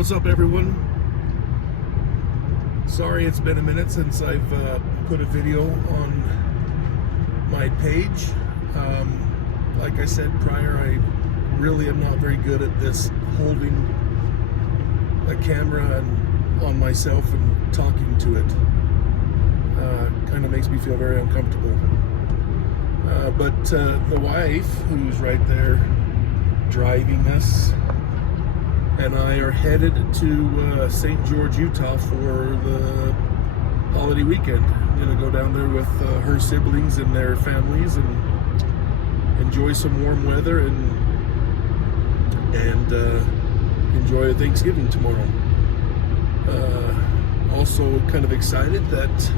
What's up, everyone? Sorry it's been a minute since I've put a video on my page. Like I said prior, I really am not very good at this, holding a camera and on myself and talking to it. Kind of makes me feel very uncomfortable. But the wife, who's right there driving us, and I are headed to St. George, Utah for the holiday weekend. I'm going to go down there with her siblings and their families and enjoy some warm weather and enjoy Thanksgiving tomorrow. Also kind of excited that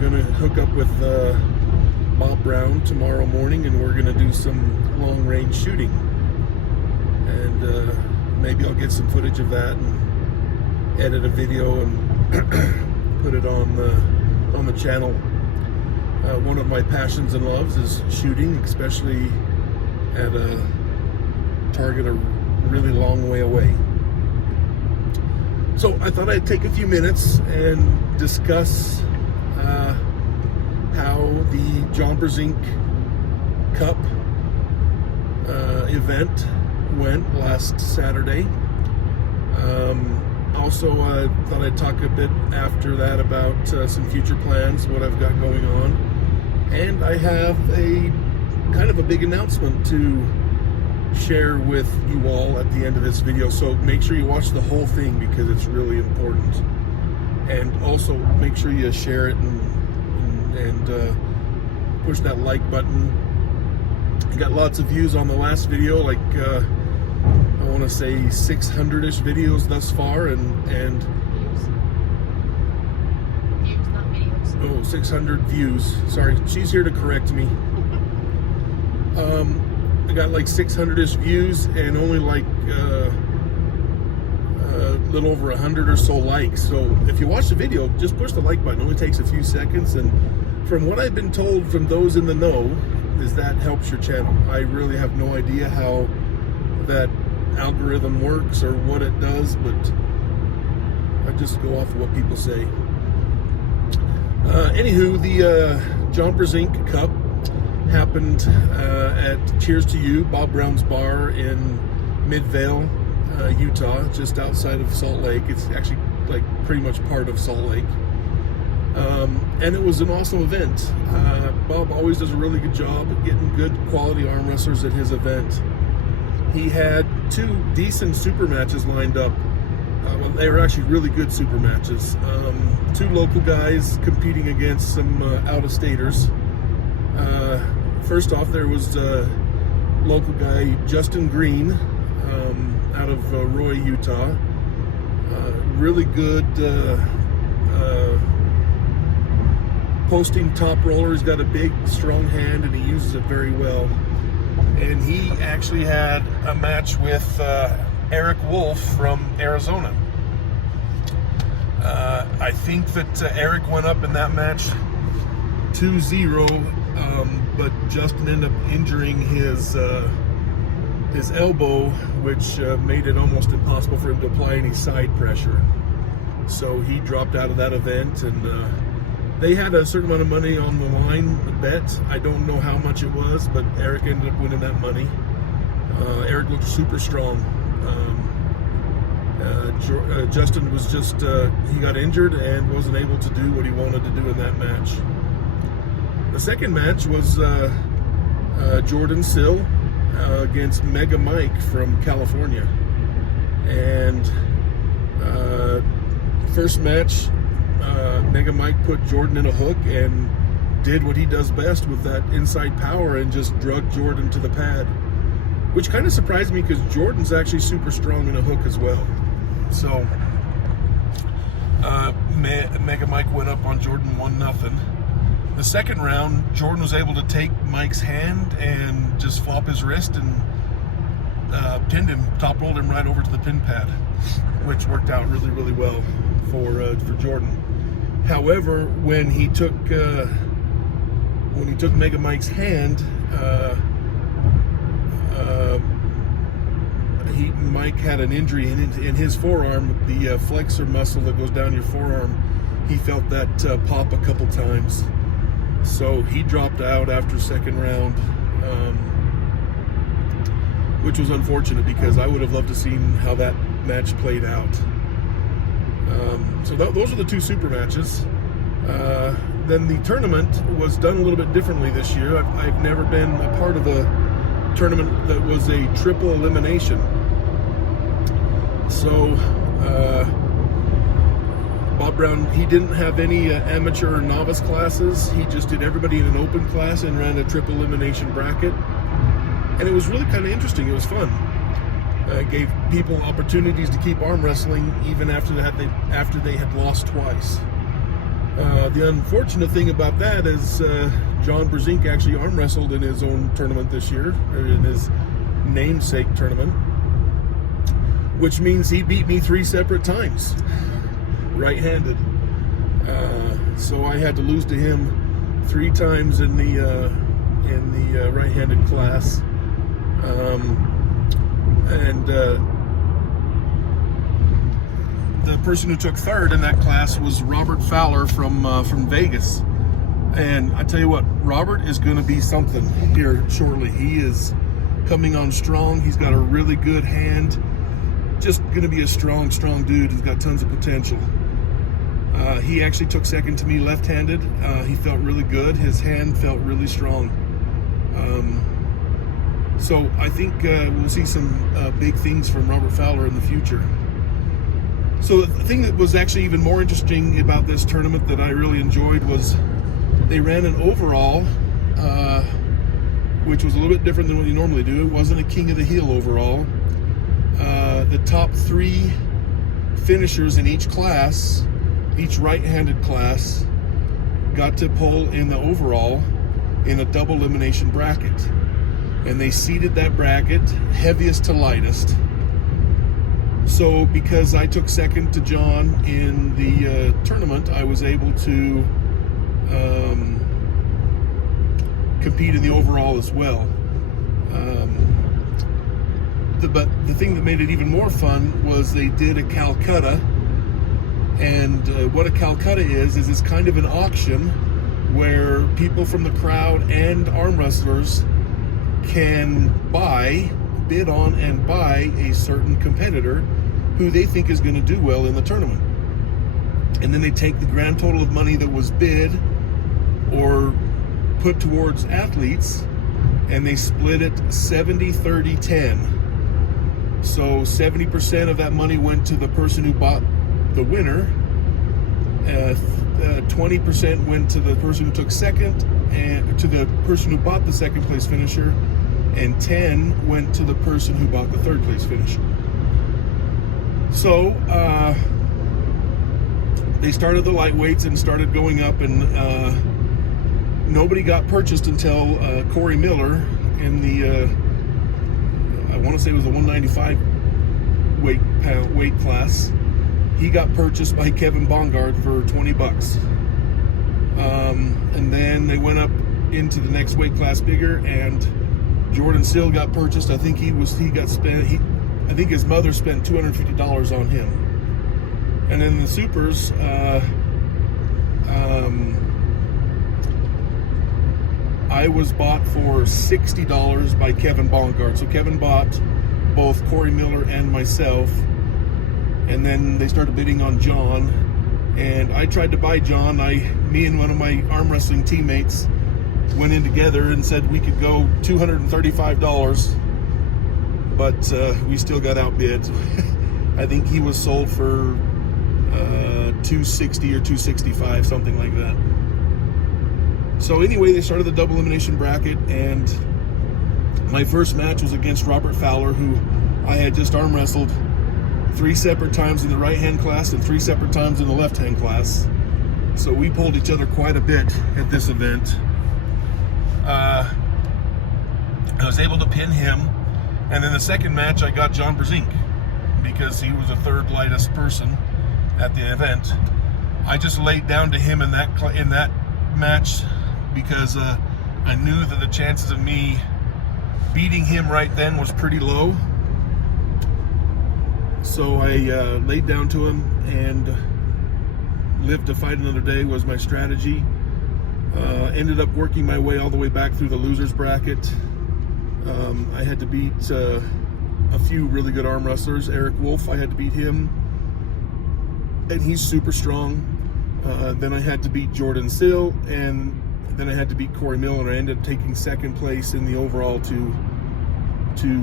going to hook up with Bob Brown tomorrow morning, and we're going to do some long-range shooting. And maybe I'll get some footage of that and edit a video and put it on the channel. One of my passions and loves is shooting, especially at a target a really long way away. So I thought I'd take a few minutes and discuss how the Brzenk Cup event went last Saturday. Also, I thought I'd talk a bit after that about some future plans, what I've got going on, and I have a kind of a big announcement to share with you all at the end of this video. So make sure you watch the whole thing because it's really important, and also make sure you share it and push that like button. I got lots of views on the last video, like I want to say 600-ish videos thus far, and views, not videos. Oh, 600 views. Sorry, she's here to correct me. I got like 600-ish views and only like a little over 100 or so likes. So if you watch the video, just push the like button. It only takes a few seconds, and from what I've been told from those in the know, is that helps your channel. I really have no idea how that algorithm works or what it does, but I just go off of what people say. Anywho, the Brzenk Cup happened at Cheers to You, Bob Brown's bar in Midvale, Utah, just outside of Salt Lake. It's actually like pretty much part of Salt Lake. And it was an awesome event. Bob always does a really good job at getting good quality arm wrestlers at his event. He had two decent super matches lined up. They were actually really good super matches. Two local guys competing against some out-of-staters. First off, there was local guy Justin Green out of Roy, Utah. Really good posting top roller. He's got a big, strong hand, and he uses it very well. And he actually had a match with Eric Wolf from Arizona. I think that Eric went up in that match 2-0, but Justin ended up injuring his elbow, which made it almost impossible for him to apply any side pressure. So he dropped out of that event, and they had a certain amount of money on the line, the bet. I don't know how much it was, but Eric ended up winning that money. Eric looked super strong. Justin was just, he got injured and wasn't able to do what he wanted to do in that match. The second match was Jordan Sill against Mega Mike from California. And first match, Mega Mike put Jordan in a hook and did what he does best with that inside power and just drug Jordan to the pad, which kind of surprised me because Jordan's actually super strong in a hook as well. So Mega Mike went up on Jordan 1-0. The second round, Jordan was able to take Mike's hand and just flop his wrist and pinned him, top rolled him right over to the pin pad, which worked out really, really well for Jordan. However, when he took Mega Mike's hand, Mike had an injury in his forearm, the flexor muscle that goes down your forearm. He felt that pop a couple times, so he dropped out after second round, which was unfortunate because I would have loved to see how that match played out. So those are the two super matches. Then the tournament was done a little bit differently this year. I've never been a part of a tournament that was a triple elimination. So Bob Brown, he didn't have any amateur or novice classes. He just did everybody in an open class and ran a triple elimination bracket. And it was really kind of interesting. It was fun. Gave people opportunities to keep arm wrestling even after they had lost twice. The unfortunate thing about that is John Brzenk actually arm wrestled in his own tournament this year, or in his namesake tournament, which means he beat me 3 separate times, right-handed. So I had to lose to him 3 times in the right-handed class, the person who took third in that class was Robert Fowler from Vegas. And I tell you what, Robert is going to be something here shortly. He is coming on strong. He's got a really good hand. Just going to be a strong dude. He's got tons of potential. He actually took second to me left-handed. He felt really good. His hand felt really strong. So I think we'll see some big things from Robert Fowler in the future. So the thing that was actually even more interesting about this tournament that I really enjoyed was they ran an overall, which was a little bit different than what you normally do. It wasn't a King of the Heel overall. The top 3 finishers in each class, each right-handed class, got to pull in the overall in a double elimination bracket. And they seeded that bracket heaviest to lightest. So because I took second to John in the tournament, I was able to compete in the overall as well. But the thing that made it even more fun was they did a Calcutta. And what a Calcutta is it's kind of an auction where people from the crowd and arm wrestlers can bid on and buy a certain competitor who they think is going to do well in the tournament. And then they take the grand total of money that was bid or put towards athletes, and they split it 70-30-10. So 70% of that money went to the person who bought the winner, 20% went to the person who took second, and to the person who bought the second place finisher, and 10 went to the person who bought the third place finisher. So they started the lightweights and started going up, and nobody got purchased until Corey Miller in the I want to say it was the 195 weight class. He got purchased by Kevin Bongard for $20. And then they went up into the next weight class bigger, and Jordan Sill got purchased. I think I think his mother spent $250 on him. And then the supers, I was bought for $60 by Kevin Bongard. So Kevin bought both Corey Miller and myself, and then they started bidding on John. And I tried to buy John. Me and one of my arm wrestling teammates went in together and said we could go $235, but we still got outbid. I think he was sold for $260 or $265, something like that. So anyway, they started the double elimination bracket, and my first match was against Robert Fowler, who I had just arm wrestled 3 separate times in the right-hand class and 3 separate times in the left-hand class. So we pulled each other quite a bit at this event. I was able to pin him, and then the second match I got John Brzenk because he was the third lightest person at the event. I just laid down to him in that match because I knew that the chances of me beating him right then was pretty low. So I laid down to him and lived to fight another day was my strategy. Ended up working my way all the way back through the losers bracket. I had to beat a few really good arm wrestlers. Eric Wolf, I had to beat him, and he's super strong. Then I had to beat Jordan Sill, and then I had to beat Corey Miller. I ended up taking second place in the overall to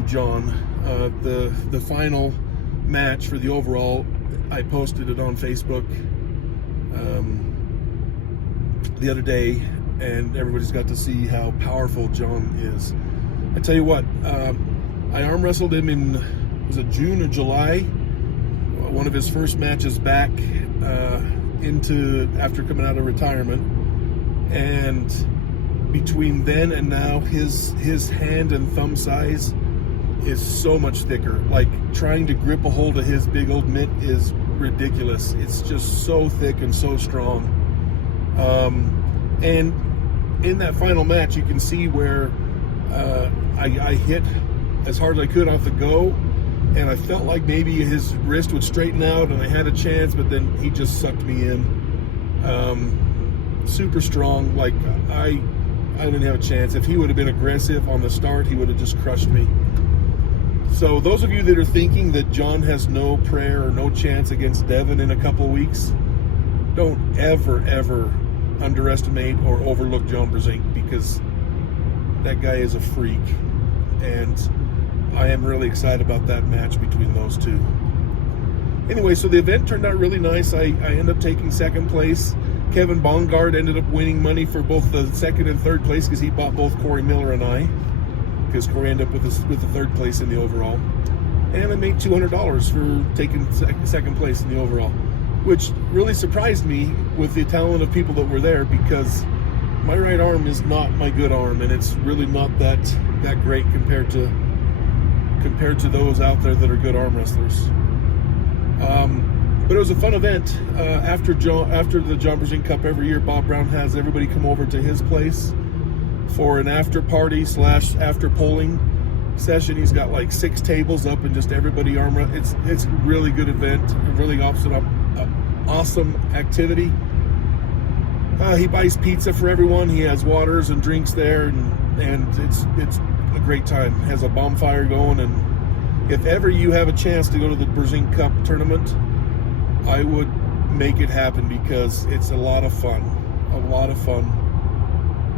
John. The final match for the overall, I posted it on Facebook the other day, and everybody's got to see how powerful John is. I tell you what, I arm wrestled him in, was it June or July? One of his first matches back after coming out of retirement, and between then and now, his hand and thumb size is so much thicker. Like, trying to grip a hold of his big old mitt is ridiculous. It's just so thick and so strong. And in that final match, you can see where I hit as hard as I could off the go, and I felt like maybe his wrist would straighten out and I had a chance, but then he just sucked me in. Super strong. Like, I didn't have a chance. If he would have been aggressive on the start, he would have just crushed me. So those of you that are thinking that John has no prayer or no chance against Devin in a couple of weeks, don't ever underestimate or overlook John Brzenk, because that guy is a freak, and I am really excited about that match between those two. Anyway, so the event turned out really nice. I ended up taking second place. Kevin Bongard ended up winning money for both the second and third place, because he bought both Corey Miller and I, because Corey ended up with the third place in the overall. And I made $200 for taking second place in the overall, which really surprised me with the talent of people that were there, because my right arm is not my good arm, and it's really not that great compared to those out there that are good arm wrestlers. But it was a fun event. After the John Brzenk Cup every year, Bob Brown has everybody come over to his place for an after party / after polling session. He's got like 6 tables up and just everybody arm wrestle. It's a really good event, a really awesome activity. He buys pizza for everyone. He has waters and drinks there, and it's a great time. Has a bonfire going, and if ever you have a chance to go to the Brzenk Cup tournament, I would make it happen, because it's a lot of fun.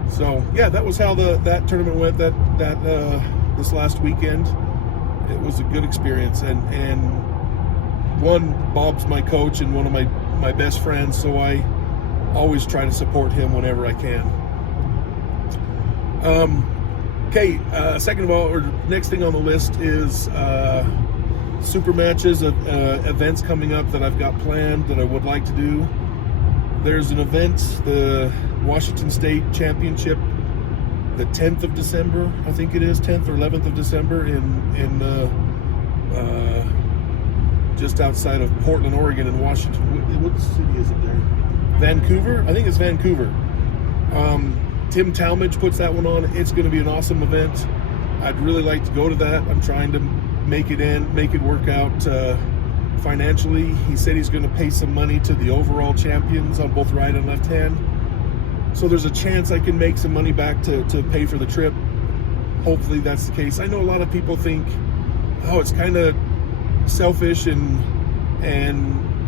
So yeah, that was how that tournament went. This last weekend, it was a good experience, and Bob's my coach and one of my best friends, so I always try to support him whenever I can. Okay, second of all, or next thing on the list is super matches of events coming up that I've got planned that I would like to do. There's an event, the Washington State Championship, the 10th of December, I think it is, 10th or 11th of December in just outside of Portland, Oregon, in Washington. What city is it there? Vancouver? I think it's Vancouver. Tim Talmadge puts that one on. It's going to be an awesome event. I'd really like to go to that. I'm trying to make it work out financially. He said he's going to pay some money to the overall champions on both right and left hand. So there's a chance I can make some money back to pay for the trip. Hopefully that's the case. I know a lot of people think, oh, it's kind of selfish and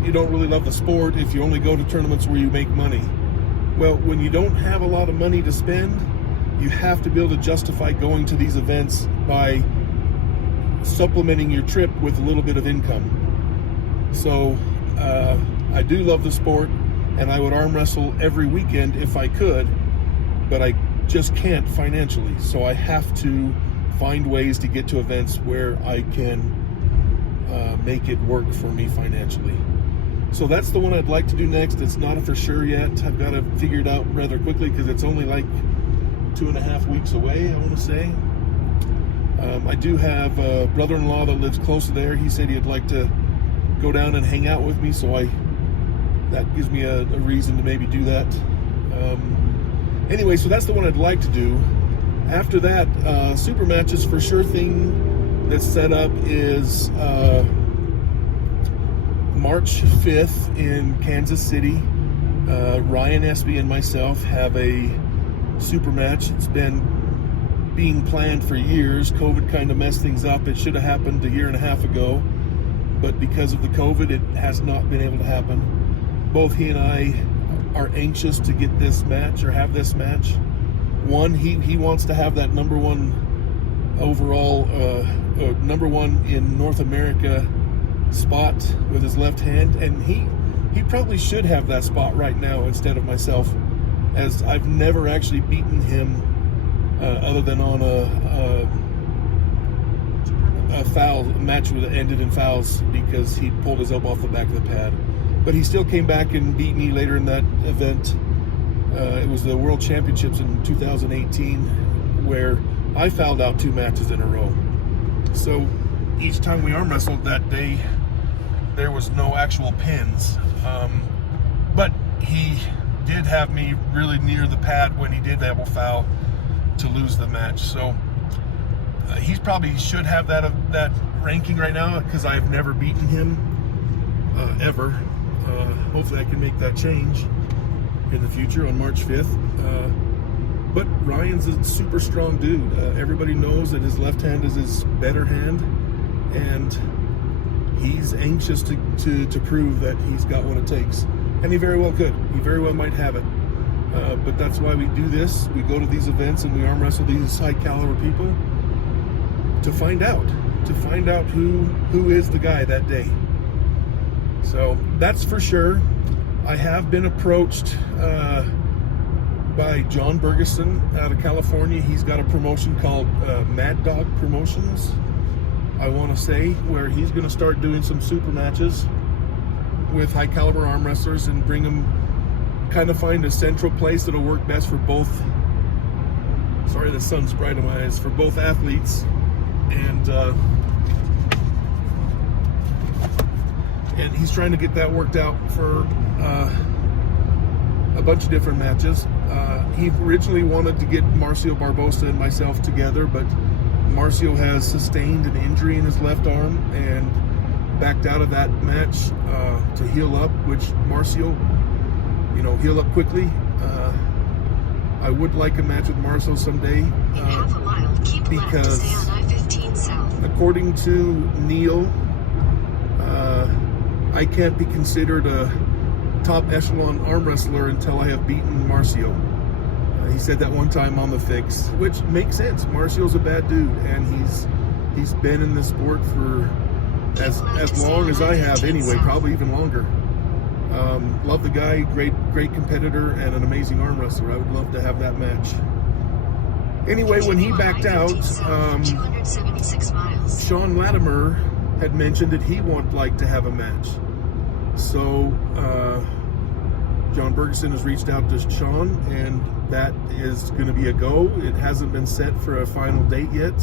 you don't really love the sport if you only go to tournaments where you make money. Well, when you don't have a lot of money to spend, you have to be able to justify going to these events by supplementing your trip with a little bit of income. So I do love the sport, and I would arm wrestle every weekend if I could, but I just can't financially. So I have to find ways to get to events where I can make it work for me financially. So that's the one I'd like to do next. It's not for sure yet. I've got to figure it out rather quickly, because it's only like 2.5 weeks away, I want to say. I do have a brother-in-law that lives close to there. He said he'd like to go down and hang out with me, so that gives me a reason to maybe do that. Anyway, so that's the one I'd like to do. After that, super matches for sure thing that's set up is March 5th in Kansas City, Ryan Espy and myself have a super match. It's been being planned for years. COVID kind of messed things up. It should have happened a year and a half ago, but because of the COVID, it has not been able to happen. Both he and I are anxious to get this match or have this match. One, he wants to have that number one overall, number one in North America spot with his left hand, and he probably should have that spot right now instead of myself, as I've never actually beaten him other than on a foul match that ended in fouls because he pulled his elbow off the back of the pad. But he still came back and beat me later in that event. It was the World Championships in 2018 where I fouled out 2 matches in a row. So each time we arm wrestled that day, there was no actual pins. But he did have me really near the pad when he did have a foul to lose the match. So he's probably should have that ranking right now because I've never beaten him ever. Hopefully I can make that change in the future on March 5th. But Ryan's a super strong dude. Everybody knows that his left hand is his better hand, and he's anxious to prove that he's got what it takes. And he very well could. He very well might have it. But that's why we do this. We go to these events and we arm wrestle these high caliber people to find out who is the guy that day. So that's for sure. I have been approached by John Bergeson out of California. He's got a promotion called Mad Dog Promotions, I want to say, where he's going to start doing some super matches with high caliber arm wrestlers and bring them, kind of find a central place that'll work best for both. Sorry, the sun's bright in my eyes. For both athletes, and he's trying to get that worked out for a bunch of different matches. He originally wanted to get Marcio Barbosa and myself together, but Marcio has sustained an injury in his left arm and backed out of that match to heal up, which Marcio, heal up quickly. I would like a match with Marcio someday because according to Neil, I can't be considered a top echelon arm wrestler until I have beaten Marcio. He said that one time on The Fix, which makes sense. Marcio's a bad dude, and he's been in this sport for as long as I have anyway, probably even longer. Love the guy, great competitor, and an amazing arm wrestler. I would love to have that match. Anyway, when he backed out, Sean Latimer had mentioned that he would like to have a match. So John Bergeson has reached out to Sean, and that is going to be a go. It hasn't been set for a final date yet,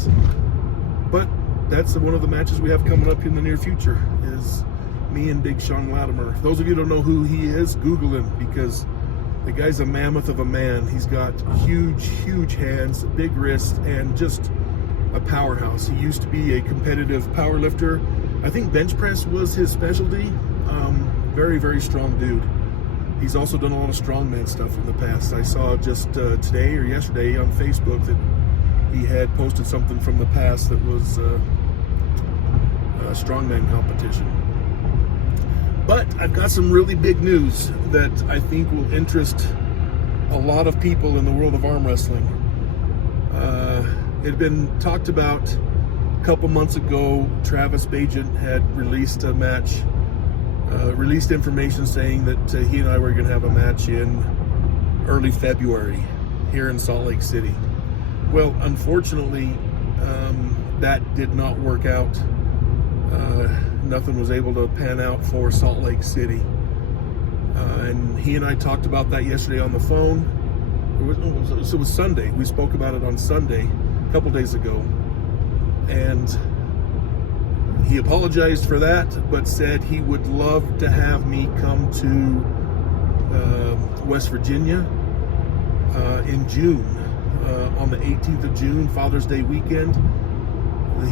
but that's one of the matches we have coming up in the near future, is me and Big Sean Latimer. Those of you who don't know who he is, Google him, because the guy's a mammoth of a man. He's got huge hands, big wrists, and just a powerhouse. He used to be a competitive power lifter. I think bench press was his specialty. Very strong dude. He's also done a lot of strongman stuff in the past. I saw just today or yesterday on Facebook that he had posted something from the past that was a strongman competition. But I've got some really big news that I think will interest a lot of people in the world of arm wrestling. It had been talked about a couple months ago. Travis Bagent had released a match, released information saying that he and I were going to have a match in early February here in Salt Lake City. Well, unfortunately, that did not work out. Nothing was able to pan out for Salt Lake City. And he and I talked about that yesterday on the phone. It was Sunday. We spoke about it on Sunday, a couple days ago. And he apologized for that, but said he would love to have me come to West Virginia in June, on the 18th of June, Father's Day weekend.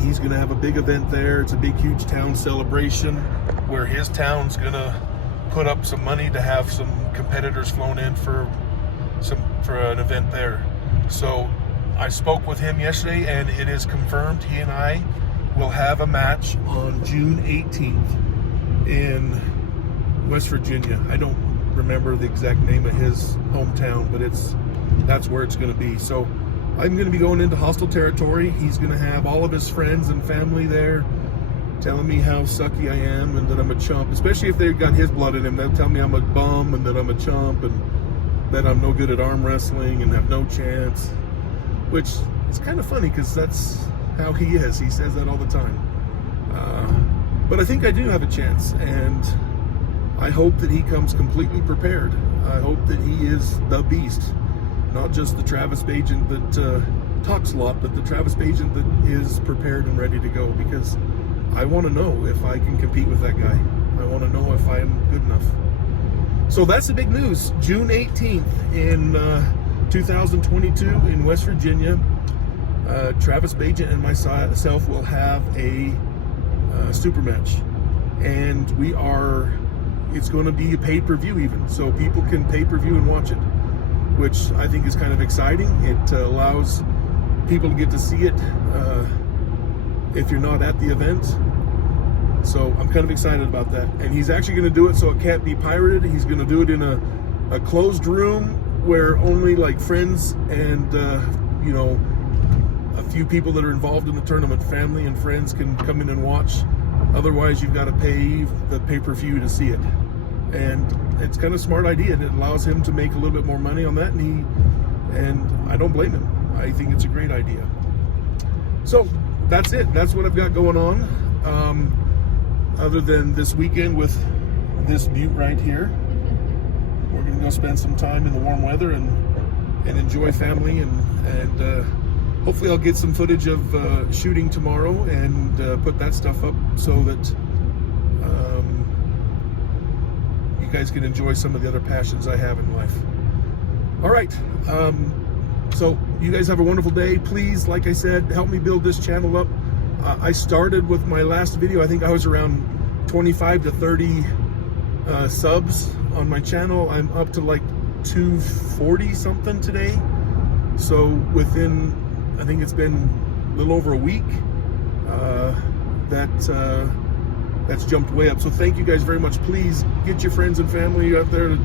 He's going to have a big event there. It's a big, huge town celebration where his town's gonna put up some money to have some competitors flown in for an event there. So I spoke with him yesterday, and it is confirmed he and I will have a match on June 18th in West Virginia. I don't remember the exact name of his hometown, but that's where it's going to be. So I'm going to be going into hostile territory. He's going to have all of his friends and family there telling me how sucky I am and that I'm a chump, especially if they've got his blood in him. They'll tell me I'm a bum and that I'm a chump and that I'm no good at arm wrestling and have no chance, which is kind of funny because that's how he is. He says that all the time. But I think I do have a chance, and I hope that he comes completely prepared. I hope that he is the beast, not just the Travis agent that talks a lot, but the Travis agent that is prepared and ready to go, because I want to know if I can compete with that guy. I want to know if I am good enough. So that's the big news. June 18th in 2022 in West Virginia, Travis Bagent and myself will have a super match, and it's going to be a pay-per-view even, so people can pay-per-view and watch it, which I think is kind of exciting. It allows people to get to see it if you're not at the event. So I'm kind of excited about that. And he's actually going to do it so it can't be pirated. He's going to do it in a closed room where only like friends and a few people that are involved in the tournament, family and friends, can come in and watch. Otherwise, you've got to pay the pay-per-view to see it. And it's kind of a smart idea, and it allows him to make a little bit more money on that, and I don't blame him. I think it's a great idea. So that's it. That's what I've got going on. Other than this weekend with this butte right here, we're gonna go spend some time in the warm weather and enjoy family, and hopefully I'll get some footage of shooting tomorrow and put that stuff up so that you guys can enjoy some of the other passions I have in life. All right. So you guys have a wonderful day. Please, like I said, help me build this channel up. I started with my last video, I think I was around 25 to 30 subs on my channel. I'm up to like 240 something today. So within, I think it's been a little over a week, that's jumped way up. So thank you guys very much. Please get your friends and family out there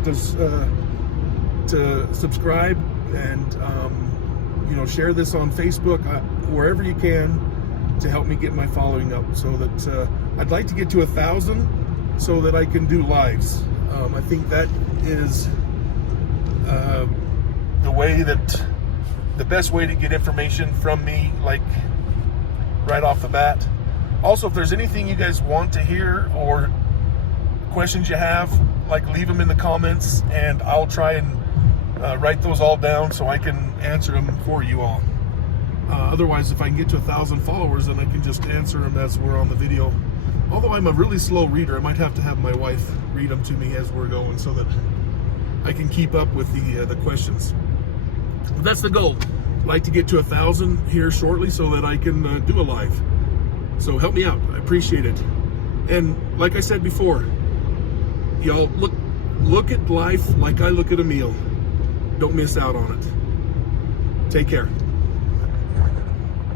to subscribe, and share this on Facebook, wherever you can, to help me get my following up, so that I'd like to get to 1,000 so that I can do lives. I think that is the best way to get information from me, like right off the bat. Also, if there's anything you guys want to hear or questions you have, like, leave them in the comments, and I'll try and write those all down so I can answer them for you all. Otherwise, if I can get to 1,000 followers, then I can just answer them as we're on the video. Although I'm a really slow reader, I might have to have my wife read them to me as we're going so that I can keep up with the questions. But that's the goal. I'd like to get to 1,000 here shortly so that I can do a live. So help me out. I appreciate it. And like I said before, y'all, look at life like I look at a meal. Don't miss out on it. Take care.